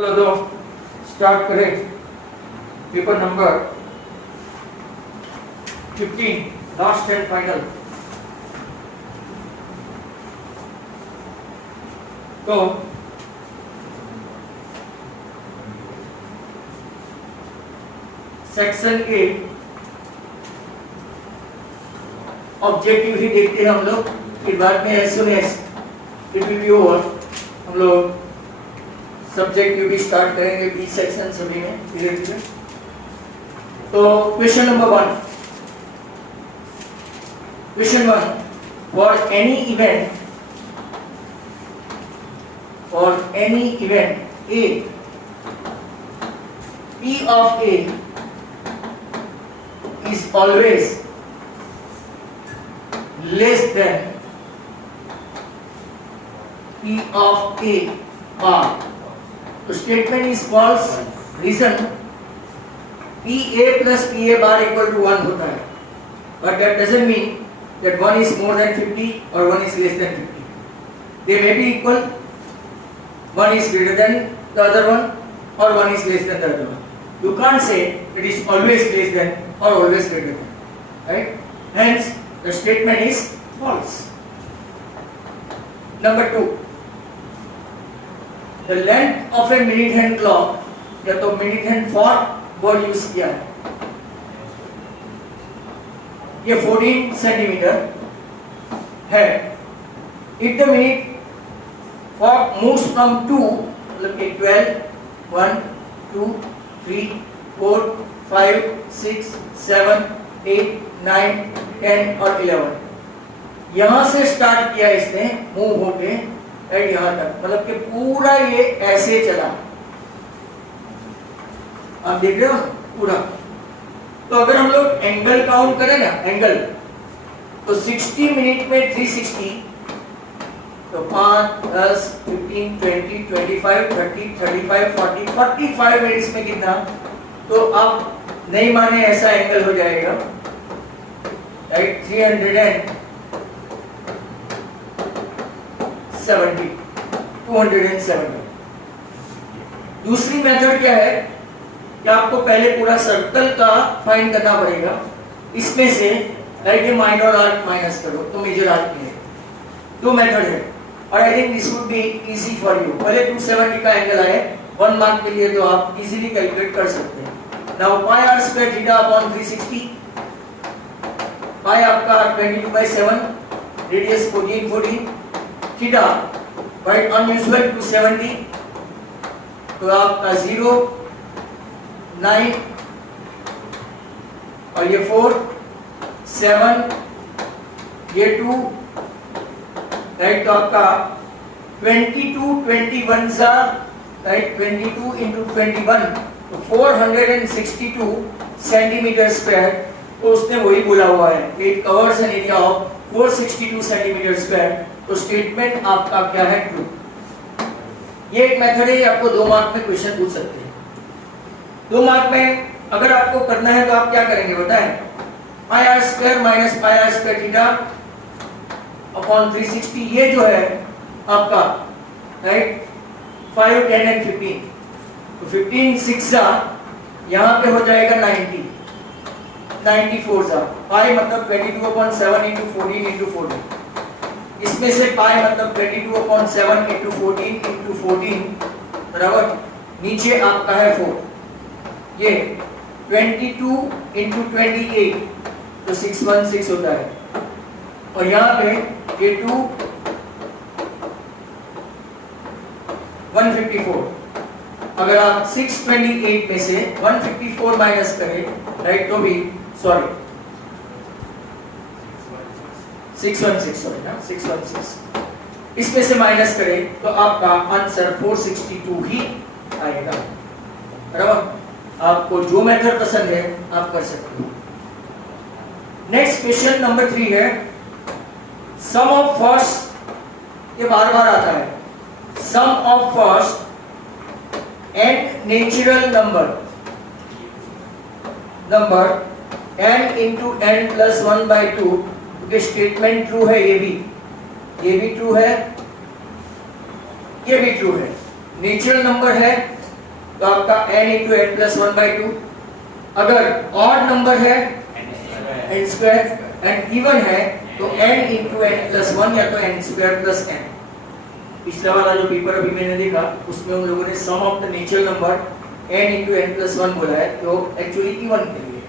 चलो दो स्टार्ट करें paper number 15 last and final. तो सेक्शन ए ऑब्जेक्टिव ही देखते हैं हम लोग, फिर बाद में as soon as it will be over हम लोग सब्जेक्टिव भी स्टार्ट करेंगे, बी सेक्शन सभी में धीरे धीरे। तो question number 1, question 1, for any event A, P of A is always less than P of A R. तो statement is false. Reason PA plus PA bar equal to 1 होता है, but that doesn't mean that one is more than 50 or one is less than 50. They may be equal, one is greater than the other one or one is less than the other one. You can't say it is always less than or always greater than, right? Hence the statement is false. Number 2, the length of a minute hand clock, या तो minute hand fork word use किया है, ये 14 centimetre है। If the minute fork moves from 2, मतलब कि 12, 1, 2, 3, 4, 5, 6, 7, 8, 9, 10 और 11, यहां से स्टार्ट किया इसने मूव होके एंड यहां तक, मतलब कि पूरा ये ऐसे चला। आप देख रहे हो पूरा। तो अगर हम लोग एंगल काउंट करें ना, एंगल, तो 60 मिनट में 360, तो 5, 10, 15, 20, 25, 30, 35, 40, 45 मिनट्स में कितना, तो आप नहीं माने ऐसा एंगल हो जाएगा, राइट? 270। दूसरी मेथड क्या है कि आपको पहले पूरा सर्कल का फाइंड करना पड़ेगा, इसमें से राइट माइनर आर्क माइनस करो तो मेजर आर्क मिलेगा। दो मेथड है और I think this would be easy for you. पहले 270 का एंगल आए 1 मार्क के लिए तो आप इजीली कैलकुलेट कर सकते हैं। Now pi are square theta upon 360, pi आपका 22/7, रेडियस 14 थीटा, राइट अनयूजुअल 270, तो आपका 0, 9 और ये 4, 7, ये 2, राइट? तो आपका 22, 21 सा, राइट? 22 into 21, तो 462 सेंटीमीटर स्क्वायर। तो उसने वही बोला हुआ है, it covers an area of 462 centimetre square. तो स्टेटमेंट आपका क्या है? ट्रू। ये एक मेथड है, आपको 2 मार्क में क्वेश्चन पूछ सकते हैं। 2 मार्क में अगर आपको करना है तो आप क्या करेंगे बताएं? Pi are square minus pi are square theta upon 360, ये जो है आपका, राइट? 5, 10 एंड 15, तो 15 6 सा, यहाँ पे हो जाएगा 90, 94 सा। पाई मतलब 22/7 into 14 into 14, इसमें से पाई मतलब 22/7 into 14 into 14 बराबर, नीचे आपका है 4, ये 22 into 28, तो 616 होता है। और यहाँ पे ये 2, 154। अगर आप 628 में से 154 माइनस करें, राइट, तो भी सॉरी 616, सॉरी ना 616, इसमें से माइनस करें तो आपका आंसर 462 ही आएगा। बराबर? आपको जो मेथड पसंद है आप कर सकते हो। नेक्स्ट क्वेश्चन नंबर 3 है, सम ऑफ फर्स्ट, ये बार बार आता है, sum of first n natural number n into n plus 1/2, क्योंकि स्टेटमेंट ट्रू है, ये भी ट्रू है, ये भी ट्रू है। नेचुरल नंबर है तो आपका n इंटू एन प्लस 1/2। अगर ऑड नंबर है n स्क्वायर, एंड इवन है तो n इंटू एन प्लस 1 या तो n स्क्वायर प्लस n। पिछला वाला जो पेपर अभी मैंने देखा उसमें उन लोगों ने sum of the natural number n into N plus 1 बोला है, तो एक्चुअली इवन के लिए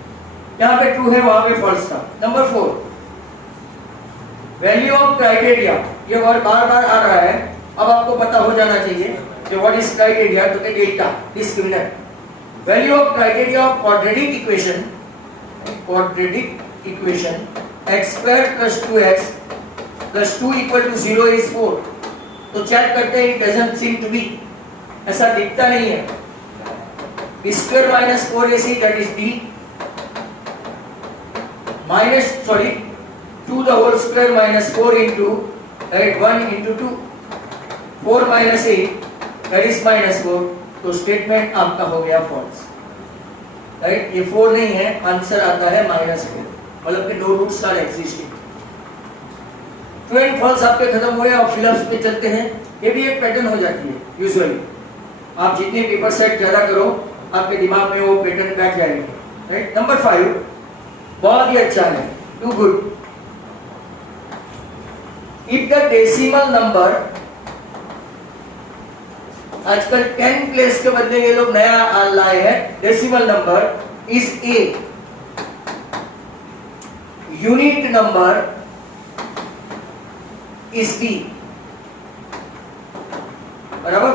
यहाँ पे ट्रू है, वहां पे फॉल्स था। Number 4, value of criteria. ये वर्ड बार बार आ रहा है, अब आपको पता हो जाना चाहिए कि व्हाट इज क्राइटेरिया, तो के delta discriminant. Value of criteria of quadratic equation x square plus 2x plus 2 equal to 0 is 4। तो चेक करते हैं, it doesn't seem to be, ऐसा दिखता नहीं है। b square minus 4ac that is d minus 2 the whole square minus 4 into right 1 into 2 4 minus 8 that is minus 4। तो statement आपका हो गया फॉल्स, राइट। ये 4 नहीं है, आंसर आता है -4, मतलब कि no roots are existing. True and false आपके खत्म हुए, और फिलअप्स पे चलते हैं। ये भी एक पैटर्न हो जाती है यूजुअली, आप जितने पेपर सेट ज्यादा करो आपके दिमाग में वो पैटर्न बैठ जाएंगे, राइट। नंबर 5 बहुत ही अच्छा है, too good. If the decimal number, आजकल 10 प्लेस के बदले ये लोग नया लाए हैं, decimal number is a, unit number is b, बराबर।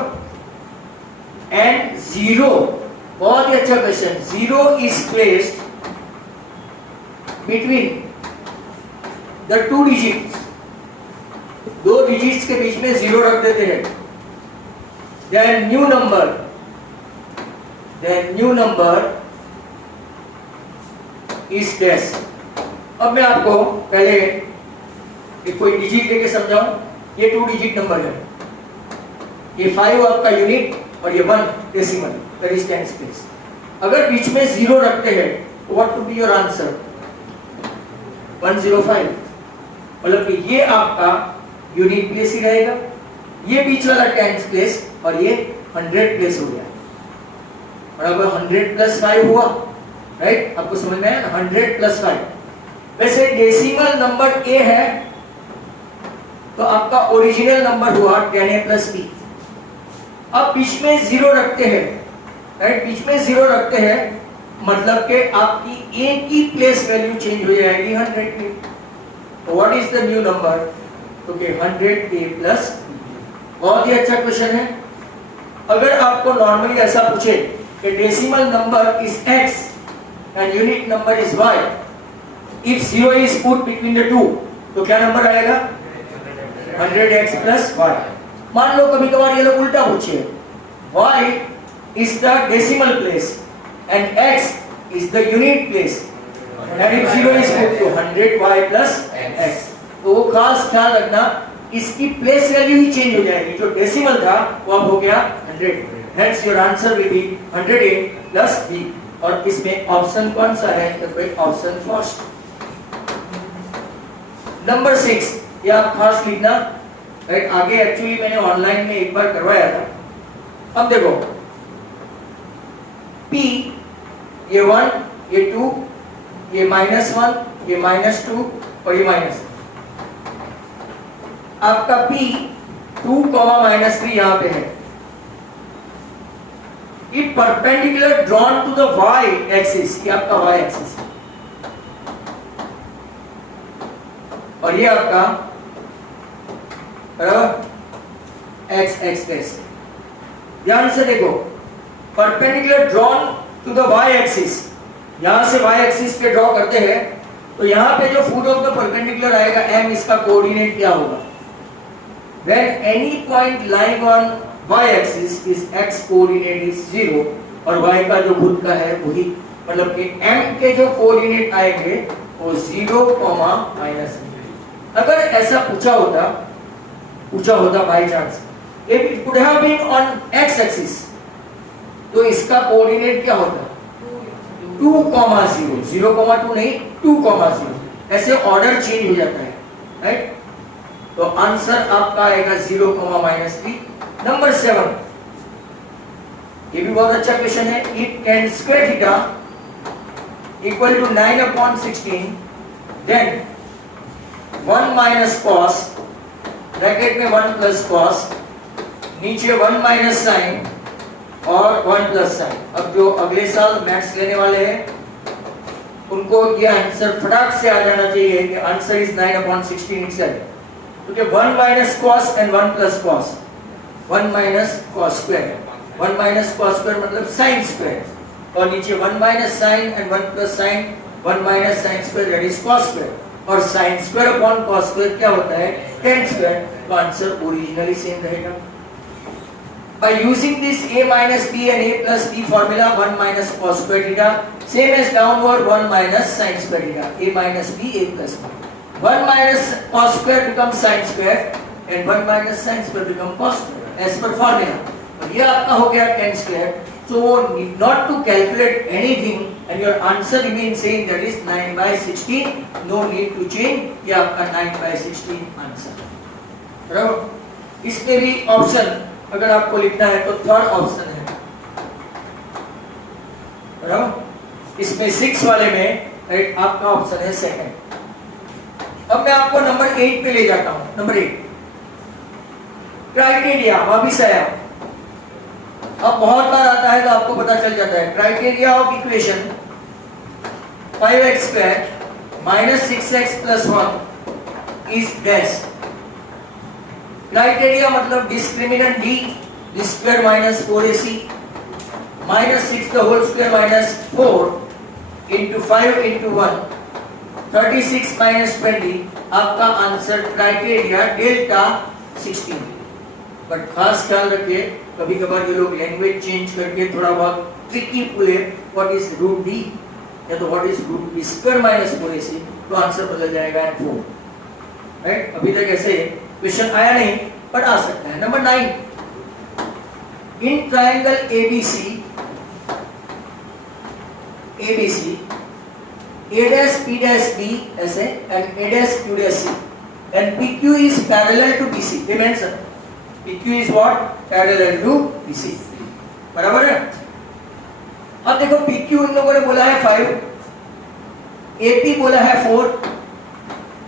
एंड 0, बहुत ही अच्छा question, 0 is placed between the 2 digits, 2 digits के बीच में 0 रख देते हैं। Then new number is dash। अब मैं आपको पहले एक कोई डिजिट लेके समझाऊं। ये 2 डिजिट नंबर है, ये 5 आपका यूनिट और ये 1 डेसिमल, दैट इज 10 प्लेस। अगर बीच में 0 रखते हैं तो what would be your answer? 105, मतलब कि ये आपका यूनिट प्लेस ही रहेगा, ये बीच वाला 10 प्लेस और ये 100 प्लेस हो गया, बराबर। 100 प्लस 5 हुआ, राइट। आपको समझ में आया, 100 प्लस 5। वैसे डेसिमल नंबर a है तो आपका ओरिजिनल नंबर हुआ 10a प्लस b। अब बीच में 0 रखते हैं, राइट, बीच में 0 रखते हैं, मतलब कि आपकी a की प्लेस वैल्यू चेंज हो जाएगी 100 की। तो what is the new number? तो 100a प्लस b। बहुत ही अच्छा क्वेश्चन है। अगर आपको नॉर्मली ऐसा पूछे कि decimal number is x and unit number is y, if 0 is put between the 2, तो क्या नंबर आएगा? 100x plus y। मान लो कभी कभार ये लोग उल्टा पूछे, y is the decimal place and x is the unit place, and if 0 is put तो 100y प्लस x। तो वो खास ख्याल रखना, इसकी प्लेस वैल्यू ही चेंज हो जाएगी, जो डेसिमल था वो अब हो गया 100। Hence your answer will be 100a plus b। और इसमें ऑप्शन कौन सा है? तो ऑप्शन फर्स्ट। नंबर 6, ये आप खास लिखना, राइट। आगे एक्चुअली मैंने ऑनलाइन में एक बार करवाया था। अब देखो, p ये 1, ये 2, ये -1, ये -2 और ये -3। आपका p 2, -3 यहां पे है। If perpendicular drawn to the y axis, ये आपका y axis है, और ये आपका x एक्सिस। ध्यान से देखो, perpendicular drawn to the y axis, यहां से y axis पे ड्रॉ करते हैं, तो यहां पे जो फुट ऑफ द परपेंडिकुलर आएगा m, इसका कोऑर्डिनेट क्या होगा? When any point lying on y-axis is x coordinate is 0 और y का जो भूत का है वही, मतलब कि m के जो कोऑर्डिनेट आएंगे वो 0, -3। अगर ऐसा पूछा होता by chance, if it could have been on x-axis, तो इसका कोऑर्डिनेट क्या होता? 2, 0, 0,2 नहीं, 2,0। ऐसे ऑर्डर चेंज हो जाता है, राइट। तो आंसर आपका आएगा 0, -3। नंबर 7, ये भी बहुत अच्छा क्वेश्चन है। If tan square theta equal to 9/16, then 1 minus cos, bracket में 1 प्लस कॉस, नीचे 1 माइनस साइन और 1 प्लस साइन। अब जो अगले साल मैथ्स लेने वाले हैं उनको ये आंसर फटाक से आ जाना चाहिए कि आंसर इज 9/16 इटसेल्फ, क्योंकि 1 minus cos and 1 plus cos, 1 minus cos square, 1 minus cos square मतलब साइन स्क्वायर, और नीचे 1 minus sine and 1 plus sine, 1 minus sine square that is cos square, और sine square upon cos square क्या होता है, tan square. तो answer originally same रहेगा। By using this a minus b and a plus b formula, 1 minus cos square theta same as downward 1 minus sin square theta, a minus b, a plus b. 1 minus cos square becomes sin square and 1 minus sin square becomes cos square as per formula. और ये आपका हो गया tan square. So need not to calculate anything and your answer remains same, that is 9/16. No need to change. ये आपका 9/16 answer. बराबर? इसमें भी ऑप्शन अगर आपको लिखना है तो थर्ड ऑप्शन है, बराबर? इसमें 6 वाले में आपका ऑप्शन है सेकंड। अब मैं आपको नंबर 8 पे ले जाता हूं। नंबर 8 क्राइटेरिया, वापिस आया। अब बहुत बार आता है तो आपको पता चल जाता है। Criteria of equation 5x square minus 6x plus 1 is dash. Criteria मतलब discriminant d, d square minus 4ac minus 6 the whole square minus 4 into 5 into 1 36 minus 20। आपका आंसर क्राइटेरिया डेल्टा 16। बट खास ख्याल रखिए, कभी कभार ये लोग लैंग्वेज चेंज करके थोड़ा बहुत ट्रिकी बोले, व्हाट इज रूट d या तो what is root d square minus 4ac, तो आंसर बदल जाएगा 4। राइट? अभी तक ऐसे क्वेश्चन आया नहीं, पर आ सकता है। Number 9, in triangle ABC A dash P dash B ऐसे and A dash Q dash C and PQ is parallel to BC. they mention PQ is what? Parallel to BC। बराबर है? अब देखो PQ इन लोगों ने बोला है 5, AP बोला है 4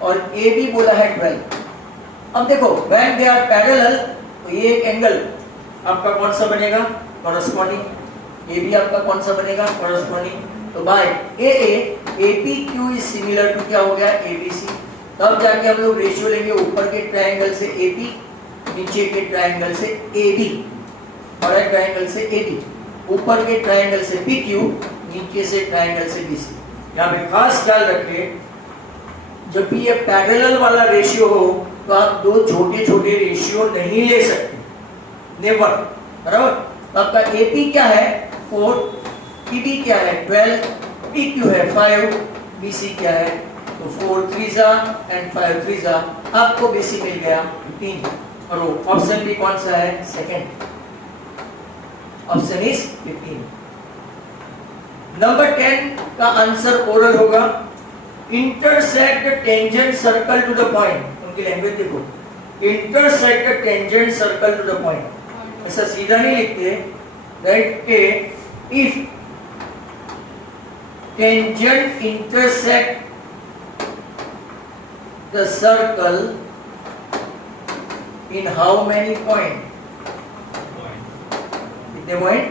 और AB बोला है 12। अब देखो when they are parallel, तो ये एक एंगल आपका कौन सा बनेगा? कॉरस्पॉन्डिंग। ये भी आपका कौन सा बनेगा? कॉरस्पॉन्डिंग। तो by AA APQ is similar to क्या हो गया? ABC। तब जाके हम लोग रेशियो लेंगे ऊपर के ट्रायंगल से AP, नीचे के ट्रायंगल से AB, और ट्रायंगल से AB, ऊपर के ट्रायंगल से PQ, नीचे से ट्रायंगल से BC। यहाँ पे खास ख्याल रखिए, जब भी ये पैरेलल वाला रेशियो हो तो आप दो छोटे छोटे रेशियो नहीं ले सकते, नेवर। बराबर? तो आपका AP क्या है? 4, PB क्या है? 12, PQ है 5, BC क्या है? तो 4 3 एंड 5 3 आपको BC मिल गया 15। और वो ऑप्शन भी कौन सा है? सेकंड। Option is 15। नंबर 10 का आंसर ओरल होगा। Intersect the tangent circle to the point. उनकी लैंग्वेज देखो, intersect the tangent circle to the point. ऐसा सीधा नहीं लिखते, राइट? के if tangent intersect the circle in how many point? कितने पॉइंट?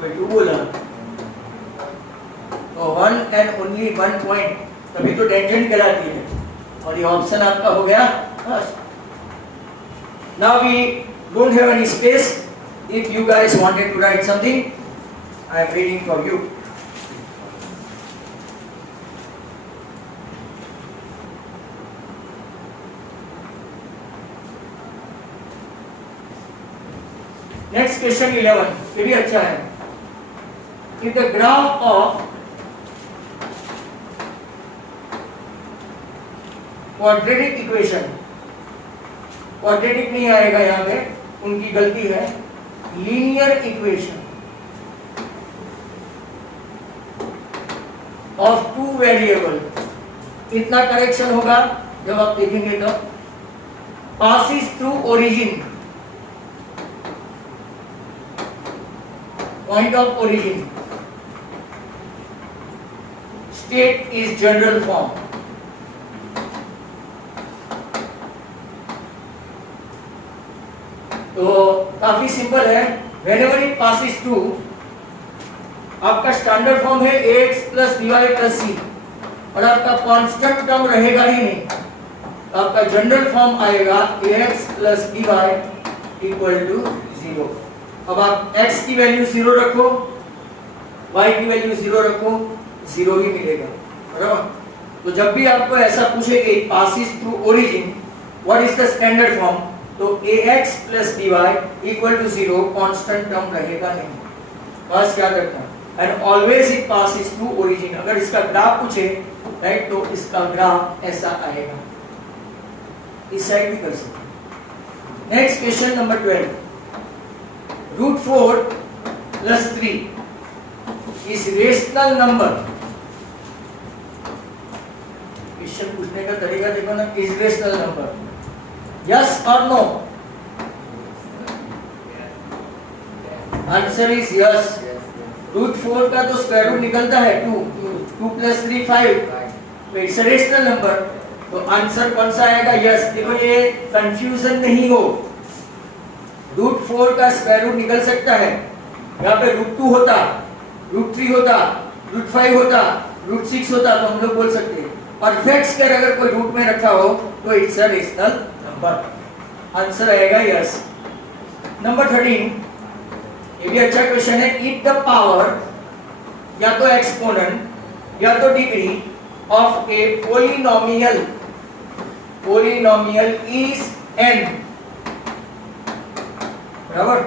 कोई 2 बोला तो 1 एंड ओनली 1 पॉइंट, तभी तो टेंजेंट कहलाती है। और ये ऑप्शन आपका हो गया first. Now we don't have any space. If you guys wanted to write something, I am reading for you. Next question 11, ये भी अच्छा है। If the graph of quadratic equation, quadratic नहीं आएगा यहाँ पे, उनकी गलती है, लीनियर इक्वेशन ऑफ 2 वेरिएबल, इतना करेक्शन होगा जब आप देखेंगे तो, passes through origin point of origin. State is general form. तो काफी सिंपल है. Whenever it passes through, आपका स्टैंडर्ड फॉर्म है ax plus by plus c और आपका कांस्टेंट टर्म रहेगा ही नहीं. तो आपका जनरल फॉर्म आएगा ax plus by equal to 0. अब आप x की वैल्यू 0 रखो, y की वैल्यू 0 रखो, 0 ही मिलेगा. बराबर. तो जब भी आपको ऐसा पूछे कि passes through origin, what is the standard form, तो ax plus by equal to 0 constant term रहेगा नहीं. बस याद रखना. And always it passes through origin. अगर इसका ग्राफ पूछे, राइट, तो इसका ग्राफ ऐसा आएगा. इस साइड भी कर सकते. Next question number 12. √4 plus 3 is rational number. Question पूछने का तरीका देखो ना. is rational number. Yes or no? Answer is yes. √4 का तो स्क्वायर रूट निकलता है 2. 2 plus 3 5. It's a rational number. तो आंसर कौन सा आएगा? यस. देखो ये कंफ्यूजन नहीं हो. √4 का स्क्वायर रूट निकल सकता है. यहाँ पे √2 होता, √3 होता, √5 होता, √6 होता, तो हम लोग बोल सकते हैं. परफेक्ट स्क्वायर अगर कोई रूट में रखा हो तो it's a rational number. Answer आएगा यस. नंबर 13. ये भी अच्छा क्वेश्चन है. इफ द पावर या तो एक्सपोनेंट या तो degree of A polynomial is n, बराबर,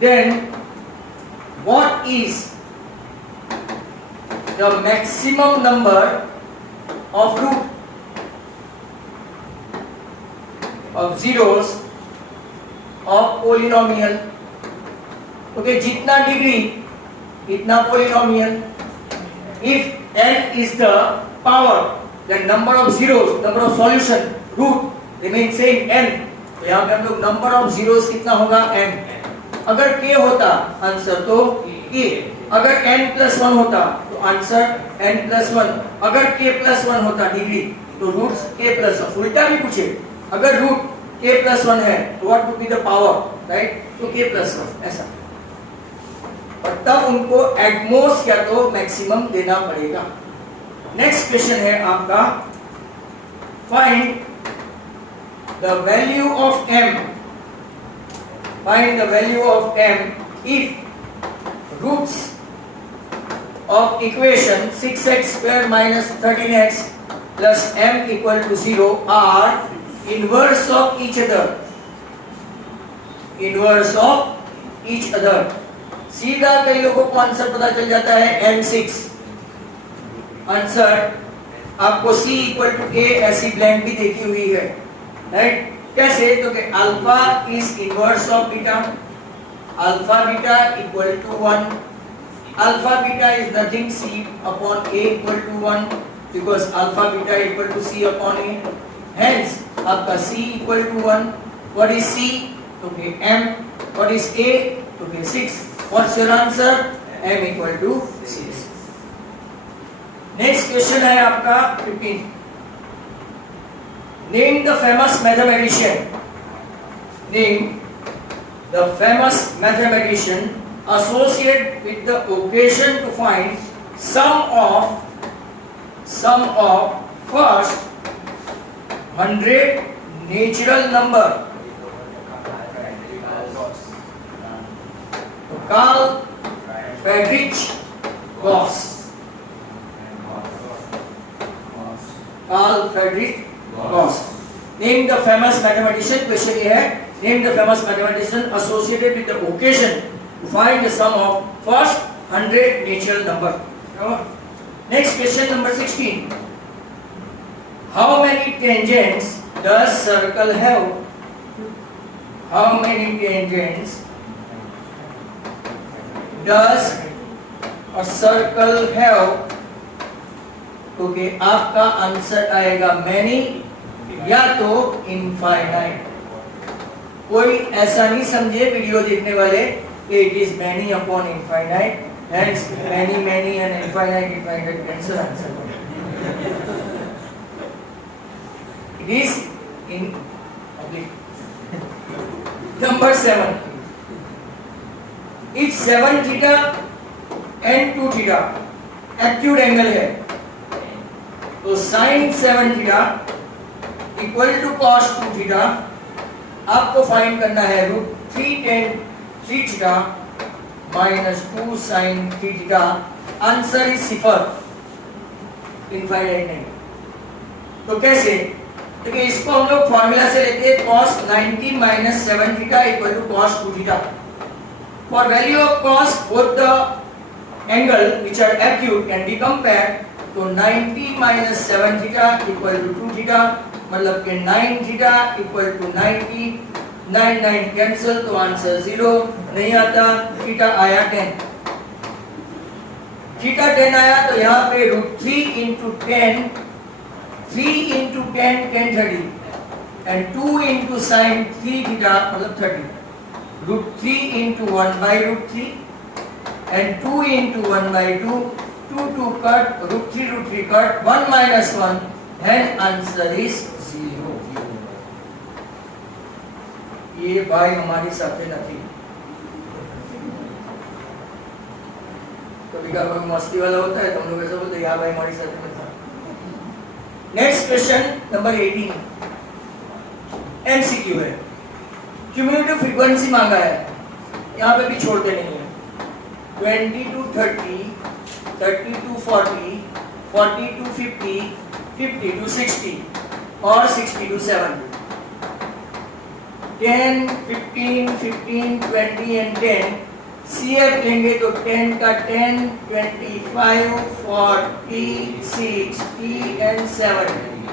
then what is the maximum number of root of zeros of polynomial. Okay, जितना डिग्री इतना polynomial. If n is the power, then number of zeros, number of solution, root remains same n. तो यहाँ पे हम लोग number of zeros कितना होगा? n. अगर k होता आंसर तो k. अगर n plus 1 होता तो आंसर n plus 1. अगर k plus 1 होता डिग्री तो रूट k plus 1. उल्टा भी पूछे, अगर रूट k plus 1 है तो what would be the power, right? तो k plus 1 ऐसा. और तब उनको एटमोस्ट या तो मैक्सिमम देना पड़ेगा. नेक्स्ट क्वेश्चन है आपका. Find the value of m. Find the value of m if roots of equation 6x² minus 13x plus m equal to 0 are inverse of each other. Inverse of each other. सीधा कई लोगों को answer पता चल जाता है m6. Answer आपको c equal to a ऐसी ब्लैंक भी देखी हुई है, राइट? कैसे? तो कि alpha is inverse of beta. Alpha beta equal to 1. Alpha beta is nothing c upon a equal to 1 because alpha beta equal to c upon a. Hence आपका c equal to 1. What is c? तो कि m. What is a? तो कि 6. What's your answer? m equal to 6. Next question है आपका 15. Name the famous mathematician. Name the famous mathematician associated with the occasion to find sum of first 100 natural number. Carl Friedrich Gauss. Carl Friedrich Gauss. Name the famous mathematician. Question ये है. Name the famous mathematician associated with the occasion to find the sum of first 100 natural number. Next question number 16. How many tangents does circle have? How many tangents does a circle have? Okay, आपका answer आएगा many या तो infinite. कोई ऐसा नहीं समझे video देखने वाले it is many upon infinite, hence many and infinite cancel answer. It is in oblique. Number 7. If 7 theta and 2 theta acute angle है, तो sin 7 theta equal to cos 2 theta आपको फाइंड करना है √3 tan 3 थीटा minus 2 sin 3 थीटा. Answer is सिफर, infinite नहीं. तो कैसे? देखिए इसको हम लोग फॉर्मूला से लेते हैं cos 90 minus 7 theta equal to cos 2 theta. For value of cos both the angle which are acute can be compared. तो 90 minus 7 theta equal to 2 theta, मतलब कि 9 थीटा इक्वल टू 90. 9 कैंसिल, तो आंसर 0 नहीं आता. Theta आया 10. Theta 10 आया तो यहाँ पे √3 into 10, 3 into 10 1030 and 2 into sin 3 theta मतलब 30. √3 into 1 by √3 and 2 into 1 by 2. 2 cut, √3 cut, 1 minus 1, and answer is 0. ये भाई हमारी साथे नहीं. कभी का कोई मस्ती वाला होता है तो हम लोग ऐसा बोलते हैं यहाँ भाई हमारी साथे नहीं था. नेक्स्ट क्वेश्चन नंबर 18 MCQ है. क्यूमुलेटिव फ्रीक्वेंसी मांगा है, यहाँ पे भी छोड़ते नहीं है. 20 to 30, 30 to 40, 40 to 50, 50 to 60 और 60 to 70. 10, 15, 15, 20 and 10 CF लेंगे तो 10 का 10, 25, 40, 60 and 70.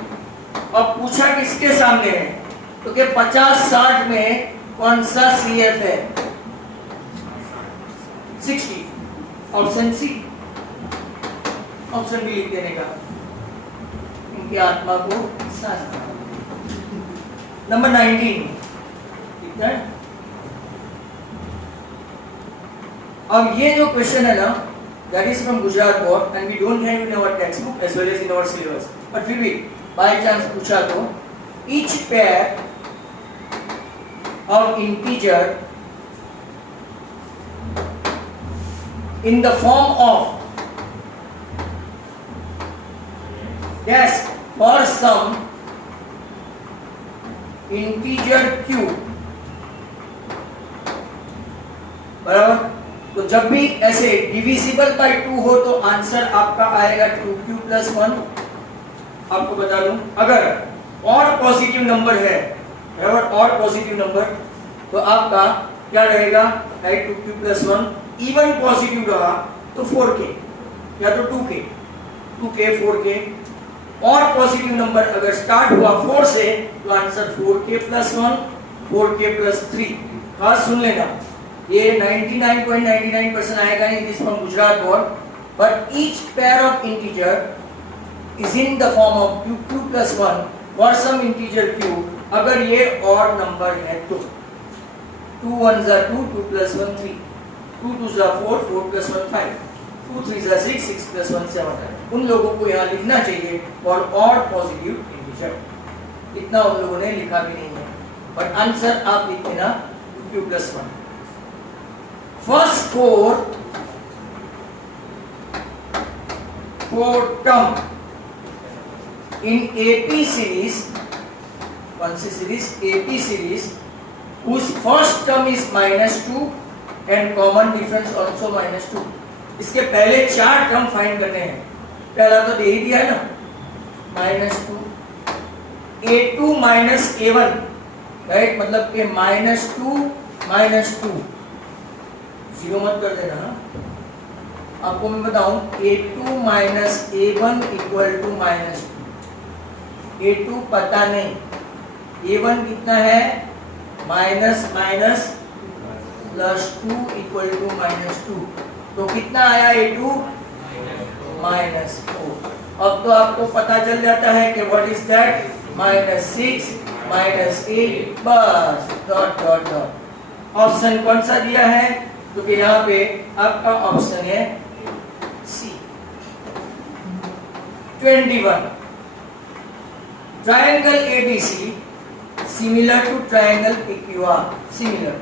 अब पूछा किसके सामने है तो कि 50-60 में कौन सा CF है? 60. Option C. ऑप्शन भी लिख देने का, उनकी आत्मा को शांत. नंबर 19. अब ये जो क्वेश्चन है ना, that is from Gujarat board and we don't have in our text book as well as in our syllabus, but फिर भी बाय चांस पूछा तो each pair of integer in the form of dash for some integer q. बराबर. तो जब भी ऐसे divisible by 2 हो तो आंसर आपका आएगा 2q + 1. आपको बता दूं, अगर और पॉजिटिव नंबर है, बराबर, और पॉजिटिव नंबर, तो आपका क्या रहेगा? 2q + 1. इवन पॉजिटिव रहा तो 4k या तो 2k 4k. और पॉजिटिव नंबर अगर स्टार्ट हुआ 4 से तो आंसर 4k + 1, 4k + 3. खास सुन लेना, ये 99.99% आएगा नहीं. This from Gujarat board. But each pair of integer is in the form of q + 1 for some integer q. अगर ये और नंबर है तो 2 1 2, 2 + 1 3, 2 2 4, 4 + 1 5, 2 3 6, 6 + 1 7. उन लोगों को यहाँ लिखना चाहिए फॉर ऑड पॉजिटिव इंटीजर. इतना उन लोगों ने लिखा भी नहीं है, बट आंसर आप लिख देना q + 1. First 4 term in AP series, कौन सी series? AP series whose first term is -2 and common difference also -2. इसके पहले 4 टर्म फाइंड करने हैं. पहला तो दे ही दिया है ना, -2. A2 - A1, राइट, मतलब कि -2 -2. जीरो मत कर देना ना. आपको मैं बताऊं, A2 - A1 = -2. A2 पता नहीं, A1 कितना है? माइनस +2 = -2. तो कितना आया A2? -4. अब तो आपको पता चल जाता है कि व्हाट इज दैट? -6 -8 बस डॉट डॉट डॉट. ऑप्शन कौन सा दिया है? तो फिर यहाँ पे आपका ऑप्शन है C. 21 triangle ABC similar to triangle PQR. Similar,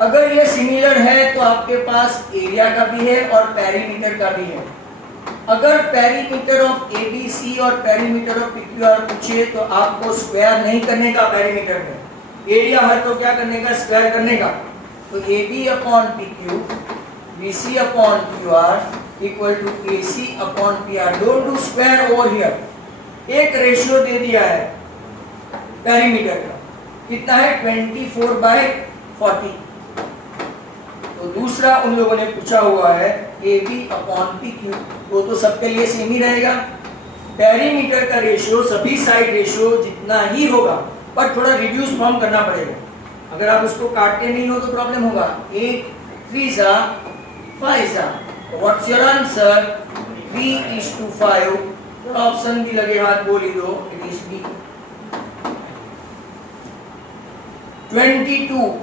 अगर ये सिमिलर है तो आपके पास एरिया का भी है और पेरीमीटर का भी है। अगर पेरीमीटर ऑफ एबीसी और पेरीमीटर ऑफ पीक्यूआर पूछे तो आपको स्क्वायर नहीं करने का पेरीमीटर में, एरिया है तो क्या करने का, स्क्वायर करने का। तो AB upon PQ, BC upon QR equal to AC upon PR। Don't do square over here. एक रेशियो दे दिया है पेरीमीटर का, कितना है 24/40। तो दूसरा उन लोगों ने पूछा हुआ है AB अपॉन PQ, वो तो सबके लिए सेम ही रहेगा। पेरीमीटर का रेशियो सभी साइड रेशियो जितना ही होगा, पर थोड़ा रिड्यूस फॉर्म करना पड़ेगा। अगर आप उसको काटते नहीं हो तो प्रॉब्लम होगा। 8 3 सा 5 सा, व्हाट्स योर आंसर? 3:5। थोड़ा ऑप्शन भी लगे हाथ बोल ही दो, इट इज बी। 22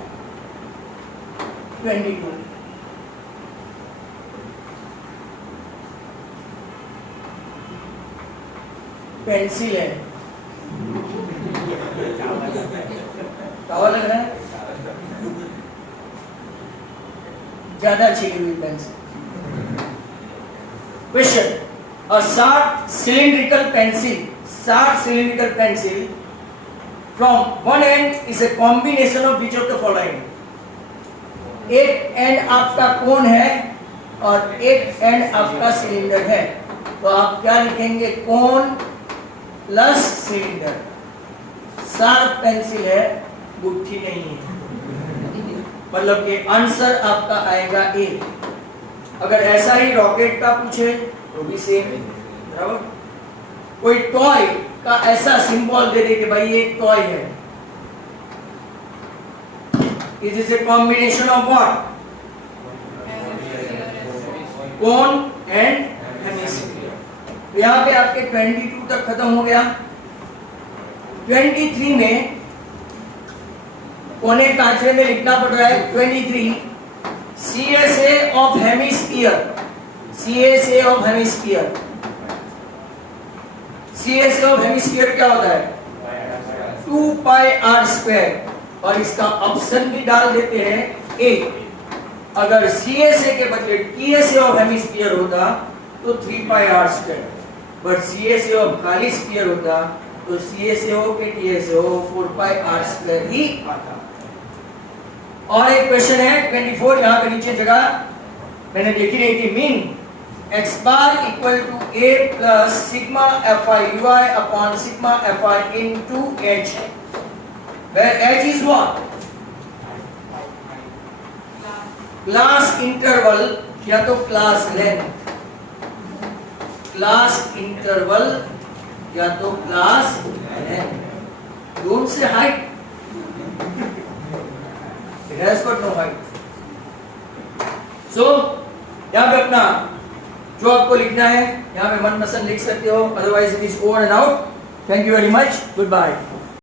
पेंसिल है, लग रहा है ज्यादा छिड़ी हुई pencil. Question, a sharp cylindrical pencil from one end is a combination of which of the following? एक एंड आपका कोन है और एक एंड आपका सिलेंडर है, तो आप क्या लिखेंगे? Cone plus cylinder. Sharp pencil है, बुद्धि नहीं है, मतलब कि आंसर आपका आएगा ए। अगर ऐसा ही रॉकेट का पूछे तो भी सेम है, बराबर। कोई टॉय का ऐसा सिंबल दे दे कि भाई ये एक टॉय है, it is a combination of what? Cone and hemisphere. तो यहाँ पे आपके 22 तक खत्म हो गया। 23 में कोने कांचे में लिखना पड़ रहा है 23 CSA of hemisphere. CSA of hemisphere, CSA of hemisphere क्या होता है? 2πr²। और इसका ऑप्शन भी डाल देते हैं ए। अगर CSA के बदले TSA ऑफ हेमिस्फीयर होता तो 3πr², बट CSA ऑफ खाली स्फीयर होता तो CSA के TSA 4πr² ही आता। और एक क्वेश्चन है 24, यहाँ पे नीचे जगह मैंने देखी नहीं थी। Mean x bar equal to a plus sigma fi ui upon sigma fi into h, where h is what? Class interval या तो क्लास लेंथ, क्लास इंटरवल या तो class length. Don't say height, it has got no height. So यहाँ पे अपना जो आपको लिखना है यहाँ पे मनपसंद लिख सकते हो, otherwise it is over and out. Thank you very much, good bye.